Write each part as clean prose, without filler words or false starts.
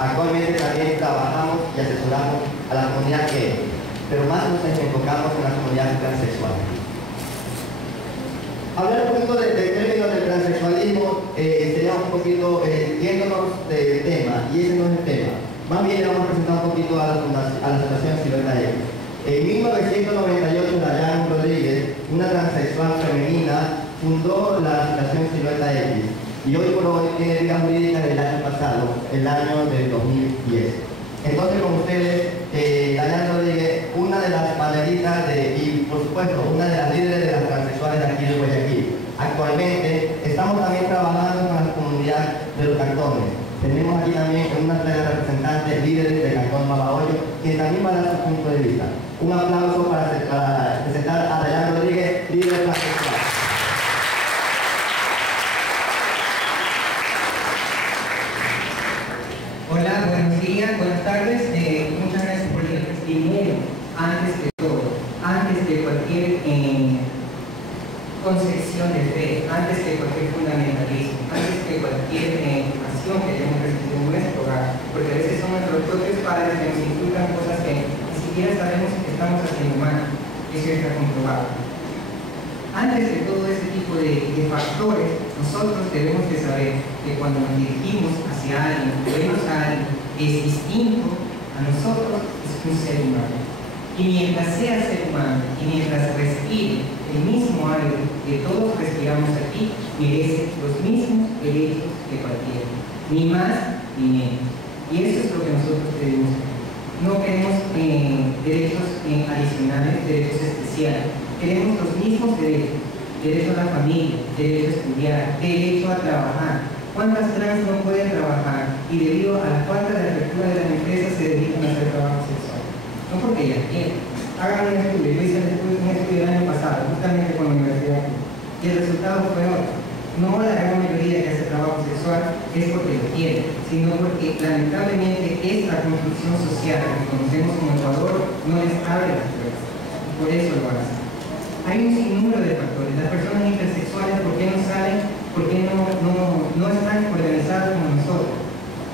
Actualmente también trabajamos y asesoramos a la comunidad gay, pero más nos enfocamos en la comunidad transexual. Hablar un poquito del término del transexualismo sería un poquito yéndonos del tema, y ese no es el tema. Más bien vamos a presentar un poquito a la Asociación Silueta X. En 1998, Dayan Rodríguez, una transexual femenina, fundó la Asociación Silueta X, y hoy por hoy tiene vida jurídica del año pasado, el año del 2010. Entonces, con ustedes, Dayan Rodríguez, una de las banderitas y por supuesto, una de las líderes de las transexuales de aquí de Guayaquil. Actualmente, estamos también trabajando con la comunidad de los cantones. Tenemos aquí también una serie de representantes líderes del cantón Babahoyo, que también van a dar su punto de vista. Un aplauso para presentar a Dayan Rodríguez, líder transexual. Hola, buenos días, buenas tardes. Muchas gracias por el primero. Antes de todo, antes de cualquier concepción de fe, antes de cualquier fundamentalismo, antes de cualquier educación que hayamos recibido en nuestro hogar, porque a veces son nuestros propios padres que nos inculcan cosas que ni siquiera sabemos que estamos haciendo mal. Eso está comprobado. Antes de todo este tipo de factores, nosotros debemos de saber que cuando nos dirigimos hacia alguien, vemos a alguien que es distinto a nosotros, es un ser humano. Y mientras sea ser humano, y mientras respire el mismo aire que todos respiramos aquí, merece los mismos derechos que cualquiera, ni más ni menos. Y eso es lo que nosotros debemos hacer. No queremos derechos adicionales, derechos especiales. Queremos los mismos derechos: derecho a la familia, derecho a estudiar, derecho a trabajar. ¿Cuántas trans no pueden trabajar y debido a la falta de apertura de las empresas se dedican a hacer trabajo sexual? No porque ellas quieren. Hagan un estudio. Yo hice un estudio el año pasado, justamente con la universidad aquí, y el resultado fue otro. No la gran mayoría que hace trabajo sexual es porque lo quiere, sino porque lamentablemente esta construcción social que conocemos como Ecuador no les abre las puertas. Y por eso lo hacen. Hay un sinnúmero de factores. Las personas intersexuales, ¿por qué no salen? ¿Por qué no están organizadas como nosotros?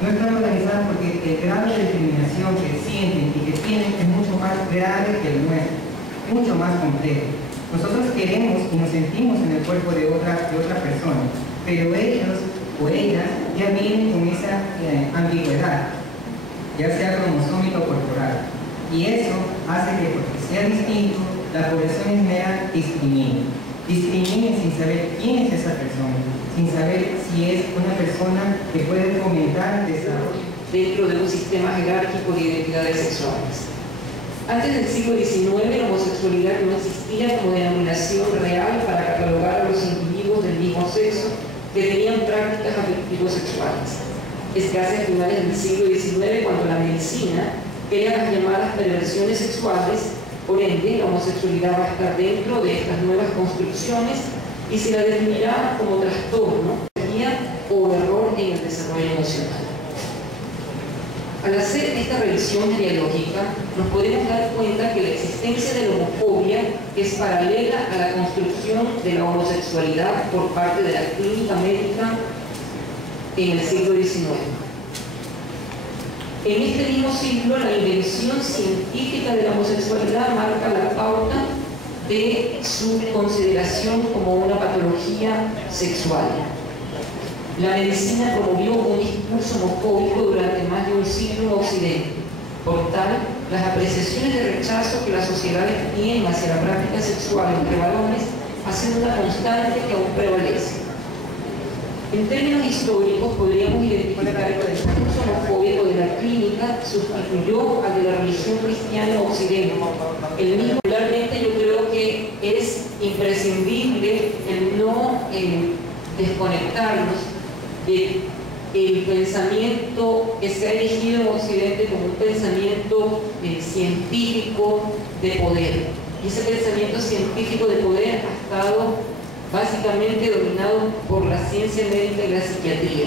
No están organizadas porque el grado de discriminación que sienten y que tienen es mucho más grave que el nuestro, mucho más complejo. Nosotros queremos y nos sentimos en el cuerpo de otra persona, pero ellos o ellas ya vienen con esa ambigüedad, ya sea cromosómico o corporal. Y eso hace que, porque sea distinto, la población en general discriminen sin saber quién es esa persona, sin saber si es una persona que puede fomentar el desarrollo dentro de un sistema jerárquico de identidades sexuales. Antes del siglo XIX, la homosexualidad no existía como denominación real para catalogar a los individuos del mismo sexo que tenían prácticas afectivo-sexuales. Es casi a finales del siglo XIX cuando la medicina crea las llamadas perversiones sexuales. Por ende, la homosexualidad va a estar dentro de estas nuevas construcciones y se la definirá como trastorno, o error en el desarrollo emocional. Al hacer esta revisión genealógica, nos podemos dar cuenta que la existencia de la homofobia es paralela a la construcción de la homosexualidad por parte de la clínica médica en el siglo XIX. En este mismo siglo, la invención científica de la homosexualidad marca la pauta de su consideración como una patología sexual. La medicina promovió un discurso homofóbico durante más de un siglo en Occidente. Por tal, las apreciaciones de rechazo que las sociedades tienen hacia la práctica sexual entre varones hacen una constante que aún prevalece. En términos históricos, podríamos identificar que el discurso homofóbico de la clínica sustituyó al de la religión cristiana en Occidente. El mismo, particularmente, yo creo que es imprescindible el no desconectarnos del pensamiento que se ha elegido en Occidente como un pensamiento científico de poder. Y ese pensamiento científico de poder ha estado básicamente dominado por la ciencia médica y la psiquiatría.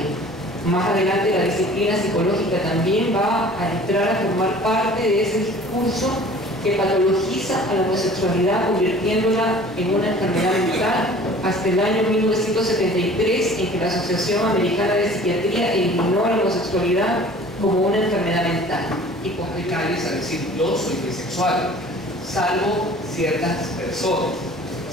Más adelante la disciplina psicológica también va a entrar a formar parte de ese discurso que patologiza a la homosexualidad, convirtiéndola en una enfermedad mental, hasta el año 1973, en que la Asociación Americana de Psiquiatría eliminó la homosexualidad como una enfermedad mental. Y pues hay calles a decir yo soy bisexual, salvo ciertas personas,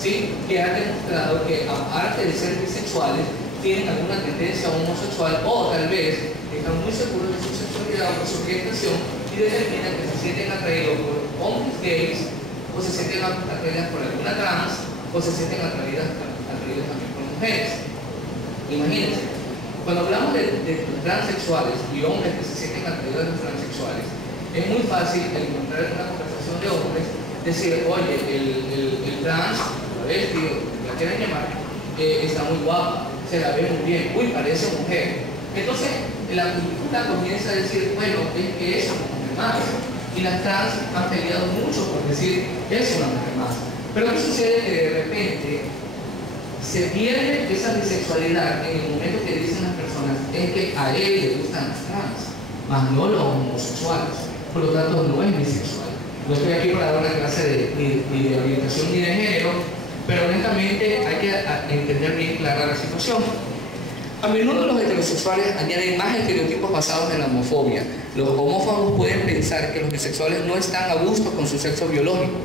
¿sí?, que han demostrado que aparte de ser bisexuales tienen alguna tendencia homosexual o tal vez están muy seguros de su sexualidad o de su orientación y determinan que se sienten atraídos por hombres gays o se sienten atraídas por alguna trans o se sienten atraídas también por mujeres. Imagínense, cuando hablamos de transexuales y hombres que se sienten atraídos a los transexuales, es muy fácil encontrar en una conversación de hombres decir, oye, el trans, la bestia, la quieran llamar, está muy guapa, se la ve muy bien, uy, parece mujer. Entonces, la cultura comienza a decir, bueno, es que es una mujer más. Y las trans han peleado mucho por decir, es una mujer más. Pero ¿qué sucede? Que de repente se pierde esa bisexualidad en el momento que dicen las personas, es que a él le gustan las trans, más no los homosexuales. Por lo tanto, no es bisexual. No estoy aquí para dar una clase ni de orientación ni de género, pero honestamente hay que entender bien clara la situación. A menudo los heterosexuales añaden más estereotipos basados en la homofobia. Los homófobos pueden pensar que los bisexuales no están a gusto con su sexo biológico.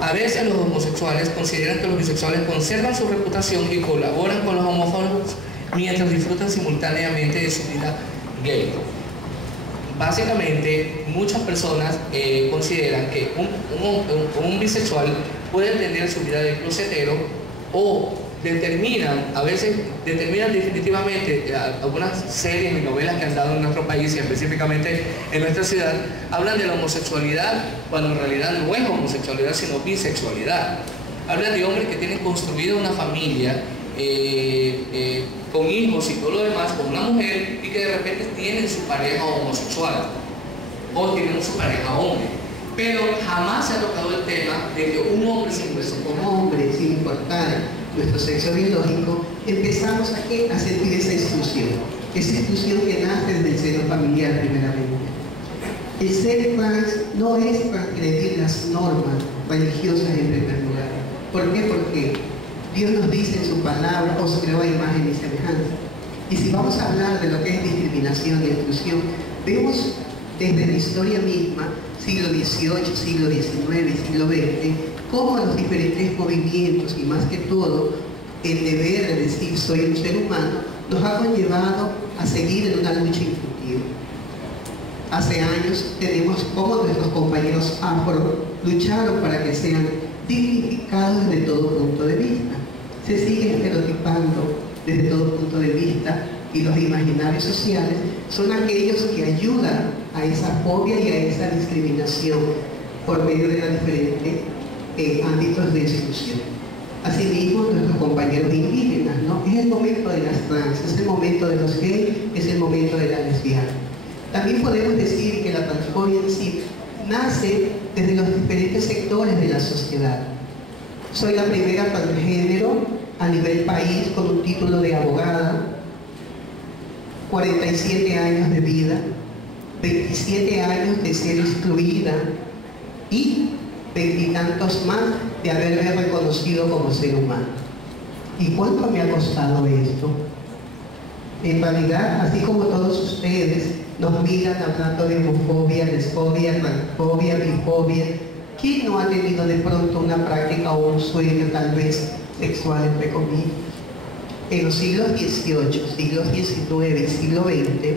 A veces los homosexuales consideran que los bisexuales conservan su reputación y colaboran con los homófobos mientras disfrutan simultáneamente de su vida gay. Básicamente, muchas personas consideran que un bisexual puede tener su vida de closetero o a veces determinan definitivamente algunas series y novelas que han dado en nuestro país y específicamente en nuestra ciudad, hablan de la homosexualidad cuando en realidad no es homosexualidad sino bisexualidad. Hablan de hombres que tienen construido una familia con hijos y todo lo demás con una mujer y que de repente tienen su pareja homosexual o tienen su pareja hombre. Pero jamás se ha tocado el tema de que un hombre como hombre, sin importar nuestro sexo biológico, empezamos a sentir esa exclusión que nace desde el seno familiar primeramente. El ser trans no es transgredir las normas religiosas en primer lugar. ¿Por qué? Porque Dios nos dice en su palabra, os creó a imagen y semejanza. Y si vamos a hablar de lo que es discriminación y exclusión, vemos desde la historia misma, siglo XVIII, siglo XIX y siglo XX, cómo los diferentes movimientos y más que todo el deber de decir soy un ser humano nos ha conllevado a seguir en una lucha infantil. Hace años tenemos cómo nuestros compañeros afro lucharon para que sean dignificados desde todo punto de vista. Se sigue estereotipando desde todo punto de vista y los imaginarios sociales son aquellos que ayudan a esa fobia y a esa discriminación por medio de los diferentes ámbitos de exclusión. Asimismo, nuestros compañeros indígenas, ¿no? Es el momento de las trans, es el momento de los gays, es el momento de la lesbiana. También podemos decir que la transfobia en sí nace desde los diferentes sectores de la sociedad. Soy la primera transgénero a nivel país con un título de abogada, 47 años de vida, 27 años de ser excluida y 20 y tantos más de haberme reconocido como ser humano. ¿Y cuánto me ha costado esto? En realidad, así como todos ustedes nos miran hablando de homofobia, lesfobia, transfobia, bifobia, ¿quién no ha tenido de pronto una práctica o un sueño tal vez sexual, entre comillas? En los siglos XVIII, siglos XIX y siglo XX,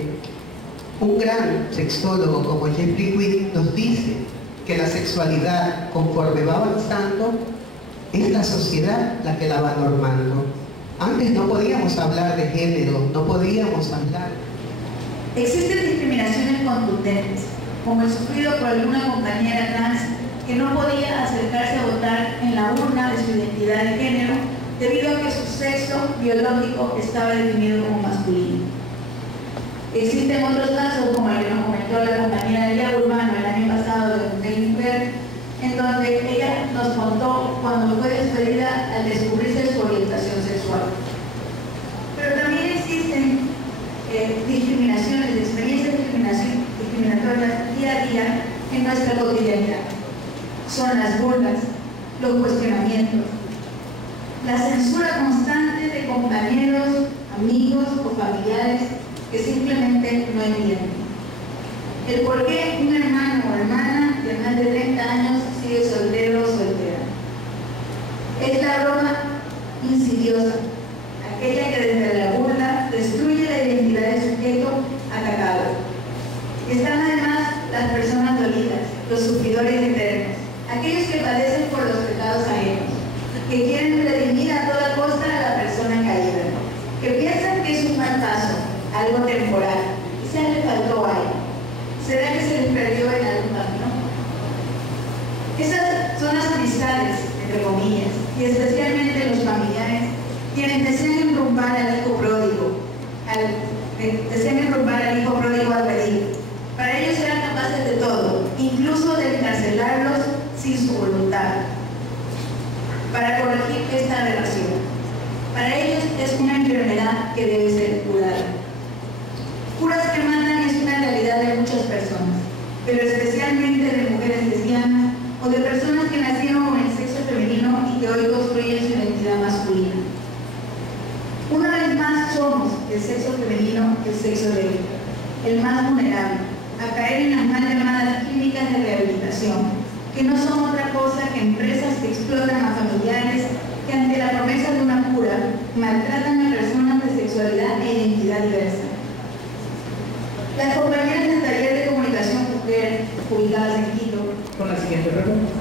un gran sexólogo como Jeffrey Quinn nos dice que la sexualidad, conforme va avanzando, es la sociedad la que la va normando. Antes no podíamos hablar de género, no podíamos hablar. Existen discriminaciones contundentes, como el sufrido por alguna compañera trans que no podía acercarse a votar en la urna de su identidad de género debido a que su sexo biológico estaba definido como masculino. Existen otros casos, como el que nos comentó la compañera Delia Urbano el año pasado de Mujer y Mujer, en donde ella nos contó cuando fue despedida al descubrirse su orientación sexual. Pero también existen discriminaciones, experiencias discriminatorias día a día en nuestra cotidianidad. Son las burlas, los cuestionamientos, la censura constante de compañeros, amigos o familiares que simplemente no entienden. El por qué un hermano o hermana de más de 30 años sigue soltero o soltera. Es la broma insidiosa, aquella que desde la burla destruye la identidad del sujeto atacado. Están además las personas dolidas, los sufridores eternos, aquellos que padecen por los pecados ajenos, que quieren redimir a toda costa a la persona caída, que piensan que es un mal paso, algo temporal, quizás le faltó algo. ¿Será que se les perdió en algún camino? Esas son las amistades, entre comillas, y especialmente los familiares, quienes desean enrumbar al hijo pródigo, al pedir. Para ellos serán capaces de todo, incluso de encarcelarlos sin su voluntad, para corregir esta relación. Para ellos es una enfermedad que debe ser curada. Curas que matan es una realidad de muchas personas, pero especialmente de mujeres lesbianas o de personas que nacieron con el sexo femenino y que hoy construyen su identidad masculina. Una vez más somos el sexo femenino, el sexo débil, el más vulnerable a caer en las mal llamadas clínicas de rehabilitación, que no son otra cosa que empresas que explotan a familiares que ante la promesa de una cura maltratan a personas de sexualidad e identidad diversa. Las compañeras del taller de comunicación mujer ubicadas en Quito. Con la siguiente pregunta: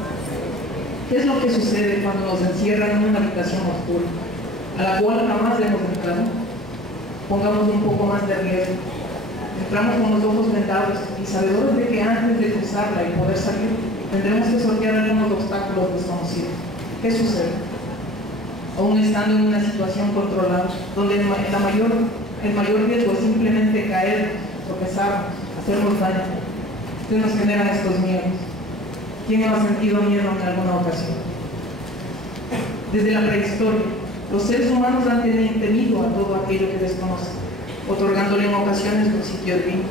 ¿qué es lo que sucede cuando nos encierran en una habitación oscura, a la cual jamás hemos entrado? Pongamos un poco más de riesgo. Entramos con los ojos vendados y sabedores de que antes de cruzarla y poder salir, tendremos que sortear algunos obstáculos desconocidos. ¿Qué sucede? Aún estando en una situación controlada, donde el mayor riesgo es simplemente caer, tropezar, hacernos daño, ¿qué nos generan estos miedos? ¿Quién no ha sentido miedo en alguna ocasión? Desde la prehistoria, los seres humanos han temido a todo aquello que desconocen, otorgándole en ocasiones un sitio divino,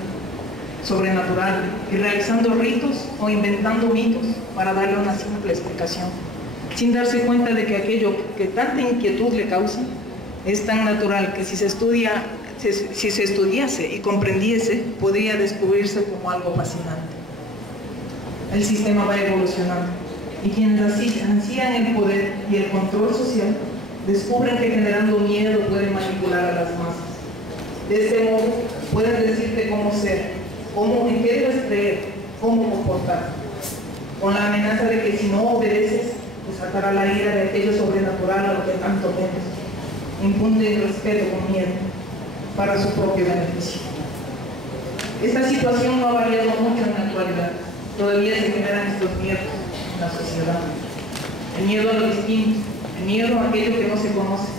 sobrenatural, y realizando ritos o inventando mitos para darle una simple explicación, sin darse cuenta de que aquello que tanta inquietud le causa es tan natural que si se estudiase y comprendiese, podría descubrirse como algo fascinante. El sistema va evolucionando y quienes ansían el poder y el control social descubren que generando miedo pueden manipular a las masas. De este modo pueden decirte cómo ser, en qué debes creer, cómo comportarte, con la amenaza de que si no obedeces desatará la ira de aquello sobrenatural a lo que tanto temes. Infunden respeto con miedo para su propio beneficio. Esta situación no ha variado mucho en la actualidad. Todavía se generan estos miedos en la sociedad. El miedo a lo distinto, el miedo a aquello que no se conoce.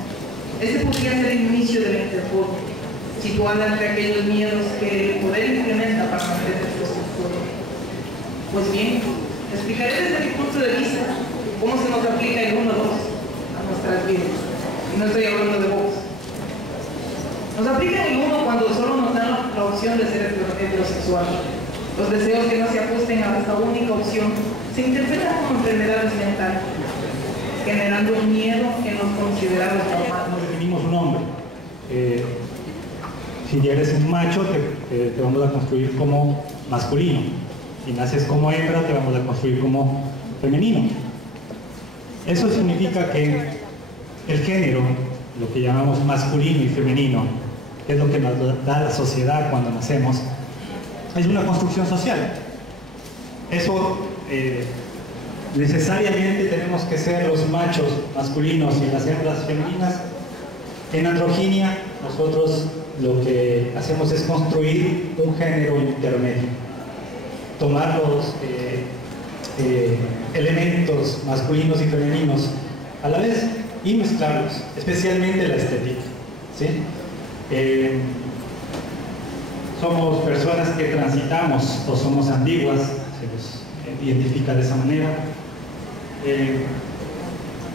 Este podría ser el inicio de la Interpol, situada entre aquellos miedos que el poder implementa para mantener su estructura. Pues bien, explicaré desde mi punto de vista cómo se nos aplica el 1-2 a nuestras vidas. Y no estoy hablando de vos. Nos aplica el 1 cuando solo nos dan la opción de ser heterosexual. Los deseos que no se ajusten a esta única opción se interpretan como enfermedades mentales, generando un miedo que nos consideramos normales. Nos definimos un hombre. Si ya eres un macho, te vamos a construir como masculino. Si naces como hembra, te vamos a construir como femenino. Eso significa que el género, lo que llamamos masculino y femenino, que es lo que nos da la sociedad cuando nacemos, es una construcción social. Eso necesariamente tenemos que ser los machos masculinos y las hembras femeninas. En androginia nosotros lo que hacemos es construir un género intermedio, tomar los elementos masculinos y femeninos a la vez y mezclarlos, especialmente la estética, ¿sí? Somos personas que transitamos o somos ambiguas, se nos identifica de esa manera.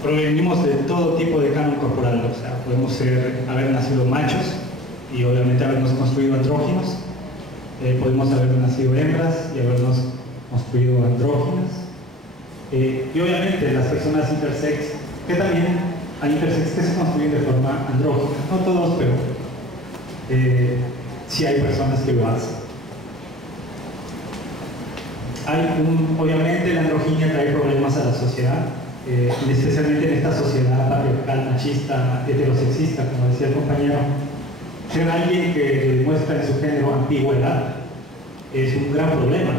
Provenimos de todo tipo de canon corporal, o sea, podemos haber nacido machos y obviamente habernos construido andróginos, podemos haber nacido hembras y habernos construido andróginas, y obviamente las personas intersex, que también hay intersex que se construyen de forma andrógina, no todos, pero sí hay personas que lo hacen. obviamente la androginia trae problemas a la sociedad, especialmente en esta sociedad patriarcal, machista, heterosexista, como decía el compañero. Ser alguien que demuestra en su género ambigüedad es un gran problema.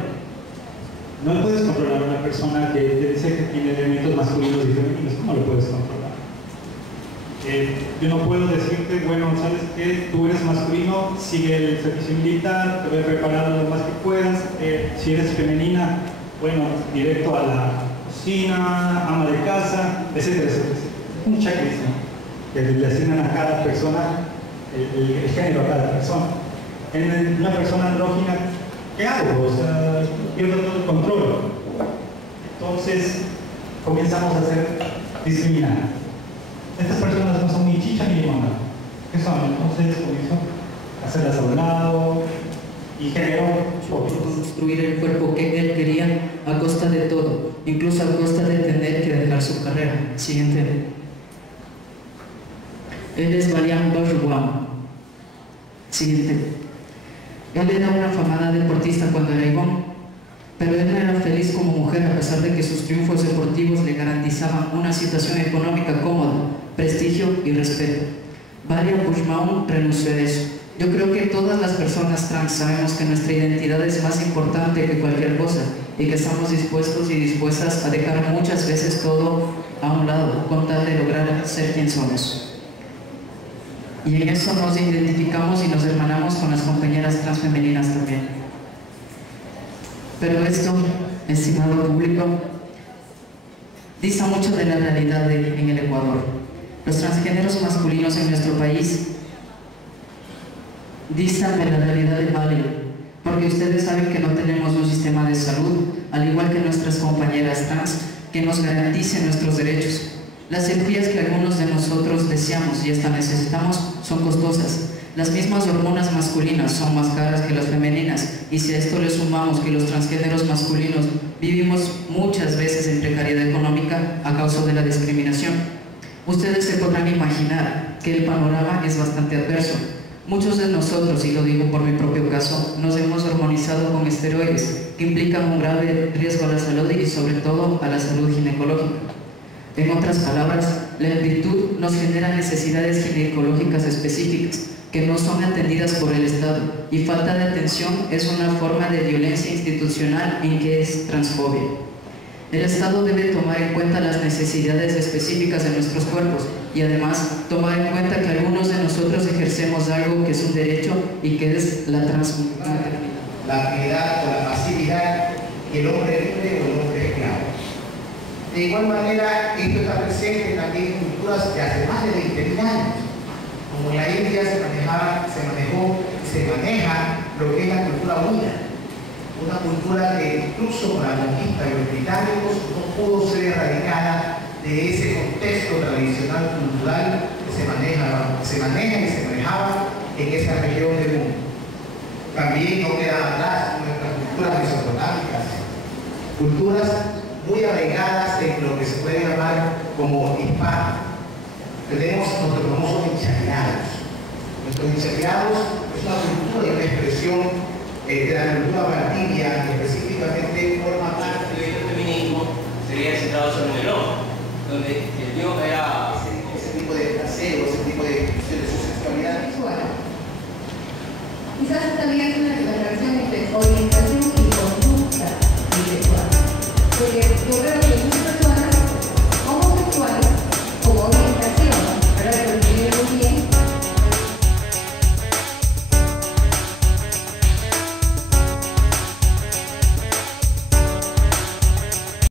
No puedes controlar a una persona que te dice que tiene elementos masculinos y femeninos. ¿Cómo lo puedes controlar? Yo no puedo decirte, bueno, ¿sabes qué? Tú eres masculino, sigue el servicio militar, te voy a preparar lo más que puedas. Si eres femenina, bueno, directo a la cocina, ama de casa, etcétera, etcétera. Un checklist, ¿no? Que le asignan a cada persona el género a cada persona. En una persona andrógina, ¿qué hago? O sea, pierdo todo el control. Entonces, comenzamos a ser discriminadas. Estas personas no son ni chicha ni limona. ¿Qué son? Entonces, comienzo a hacerlas a un lado y generó construir el cuerpo que él quería a costa de todo, incluso a costa de tener que dejar su carrera. Siguiente. Él es Mariam Barruam. Siguiente. Él era una afamada deportista cuando era Ivonne, pero él no era feliz como mujer a pesar de que sus triunfos deportivos le garantizaban una situación económica cómoda, prestigio y respeto. Varia Bushmaun renunció a eso. Yo creo que todas las personas trans sabemos que nuestra identidad es más importante que cualquier cosa y que estamos dispuestos y dispuestas a dejar muchas veces todo a un lado con tal de lograr ser quien somos. Y en eso nos identificamos y nos hermanamos con las compañeras transfemeninas también. Pero esto, estimado público, dista mucho de la realidad en el Ecuador. Los transgéneros masculinos en nuestro país distan de la realidad de Mali, porque ustedes saben que no tenemos un sistema de salud, al igual que nuestras compañeras trans, que nos garantice nuestros derechos. Las cirugías que algunos de nosotros deseamos y hasta necesitamos son costosas. Las mismas hormonas masculinas son más caras que las femeninas, y si a esto le sumamos que los transgéneros masculinos vivimos muchas veces en precariedad económica a causa de la discriminación, ustedes se podrán imaginar que el panorama es bastante adverso. Muchos de nosotros, y lo digo por mi propio caso, nos hemos hormonizado con esteroides que implican un grave riesgo a la salud y sobre todo a la salud ginecológica. En otras palabras, la virtud nos genera necesidades ginecológicas específicas que no son atendidas por el Estado, y falta de atención es una forma de violencia institucional en que es transfobia. El Estado debe tomar en cuenta las necesidades específicas de nuestros cuerpos y además tomar en cuenta que algunos de nosotros ejercemos algo que es un derecho y que es la transmaternidad. La actividad o la pasividad y el hombre libre o el hombre esclavo. De igual manera, esto está presente también en culturas de hace más de 20.000 años. Como en la India se maneja lo que es la cultura buda, una cultura que incluso con la conquista de los británicos no pudo ser erradicada de ese contexto tradicional cultural que se maneja y se manejaba en esa región del mundo. También no quedan atrás nuestras culturas mesopotámicas, culturas muy arraigadas en lo que se puede llamar como hispano. Tenemos nuestros famosos inchaqueados. Nuestros inchaqueados es una cultura y una expresión de la cultura valdivia, que específicamente forma parte del feminismo, sería centrado sobre el hombre, donde el yo era ese tipo de placebo, ese tipo de su sexualidad visual. Quizás también es una relación entre orientación y conducta bisexual, porque yo creo